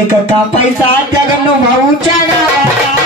Cake कापायचा त्या गणू भाऊच्या गावाचा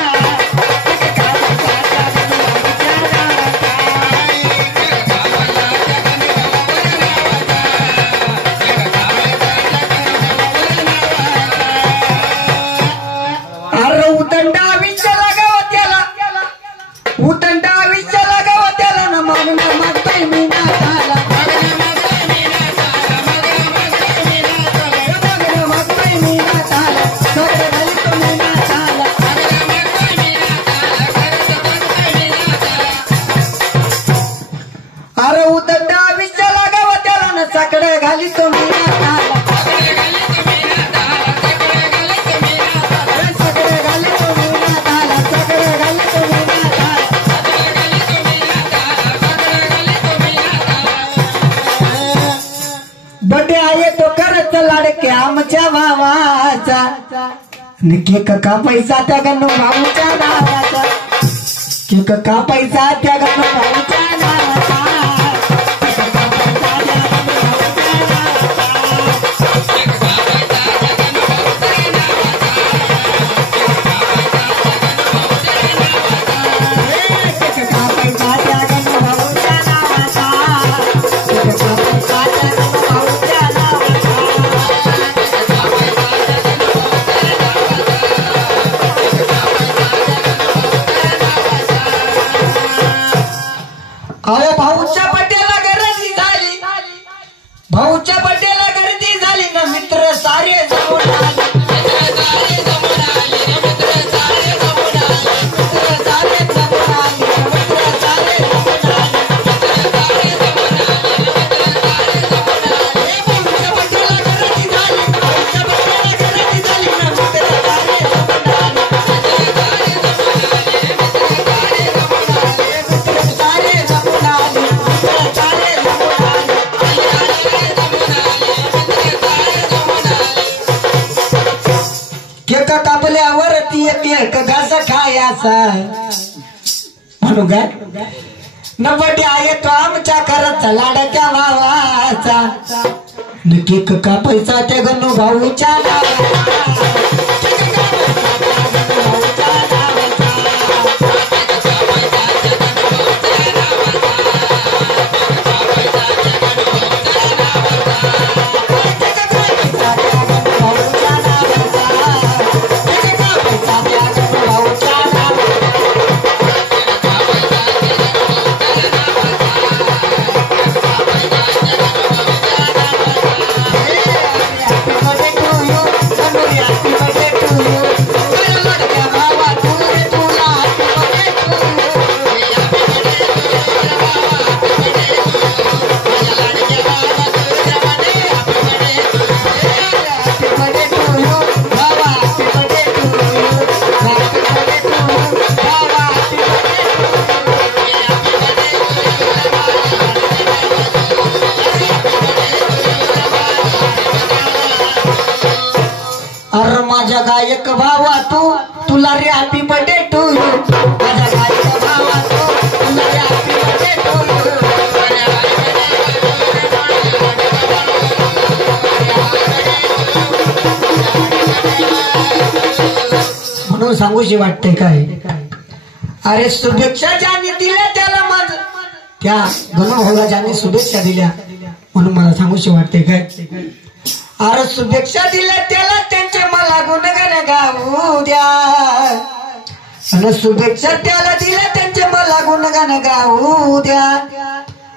सकड़े घाली तो मीना ताला सकड़े घाली तो मीना ताला सकड़े घाली तो मीना ताला बर्थडे आये तो करत लाडके आमच्या भावाचा केक कापायचा त्या गणू भाऊच्या नावाचा केक कापायचा त्या गणू भाऊच्या नावाचा अरे भाऊच्या बड्डेला गर्दी झाली भाऊच्या बड्डेला गर्दी झाली ना मित्र सारे जमून आले कापल्यावरती एक घास खायचा म्हणू काय न बड्डे आहे तो आमच्या घराचा लाडक्या भावाचा केक कापायचा त्या गणू भाऊच्या नावाचा माझ्या गायक भावा तुला रे हॅपी बर्थडे टू यू माझ्या गायक भावा तुला रे हॅपी बर्थडे टू यू म्हणून सांगूशी वाटते काय अरे शुभेच्छा ज्यांनी दिल्या त्याला माझ त्या गणू भाऊला ज्यांनी शुभेच्छा दिल्या म्हणून मला सांगूशी वाटते काय अरे शुभेच्छा दिल्या त्याला त्यांचे मला गुणगान गाऊ द्या आणि शुभेच्छा त्याला दिल्या त्यांचे मला गुणगान गाऊ द्या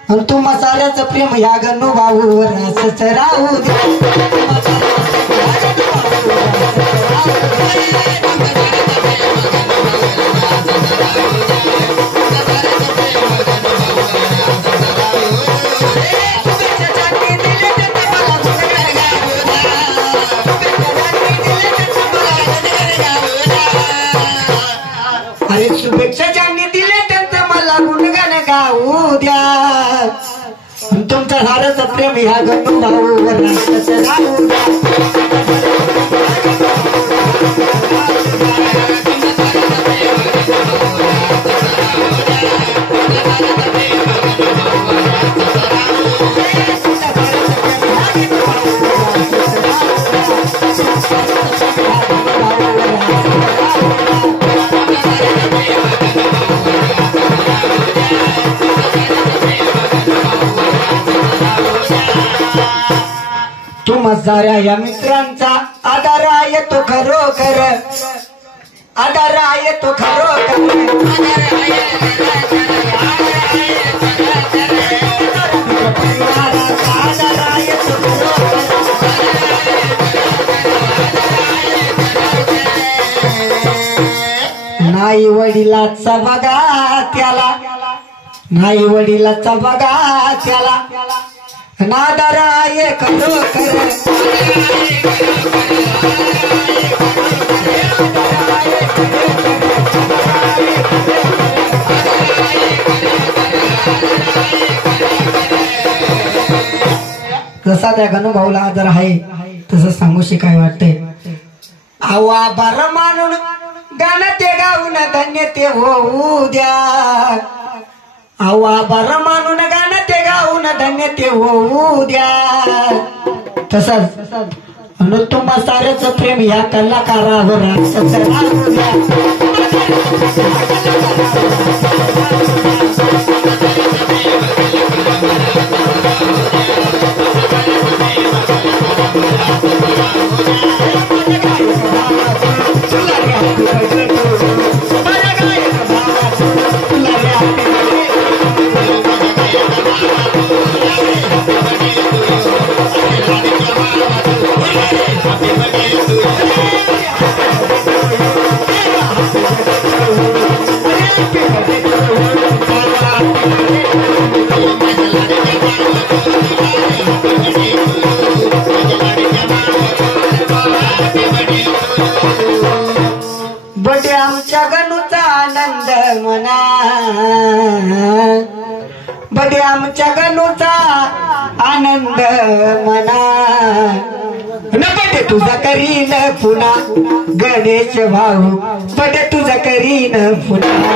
आणि तू मसाल्याचं प्रेम या गणू भाऊवर असंच राहू द्या अरे शुभेच्छा ज्यांनी दिले त्यांचं मला गुणगान गाऊ द्या तुमचं झालं प्रेम ह्या गणू भाऊवर असंच राहू द्या Thank you. तुम्हा साऱ्या या मित्रांचा आधार आहे तो खरोखर, आधार आहे तो खरोखर, नाही वडिलाचा बघा त्याला, नाही वडिलाचा बघा त्याला, नादार आहे खरोखर, जसा त्या गणभाऊला आदर आहे तसं सांगूशी काय वाटतंय. आवा बार मानून गाणं ते गाऊन धन्य ते होऊ द्या, आवा बार मानून गाणं ते गाऊन धन्य ते होऊ द्या. तसंच तुम्हा साऱ्याच प्रेम या कलाकारावर राहू द्या. बडे आमच्या गणूचा आनंद मना, बडे आमच्या गणूचा आनंद मना, न बडे तुझा करीन पुन्हा गणेश भाऊ, बडे तुझा करीन पुन्हा.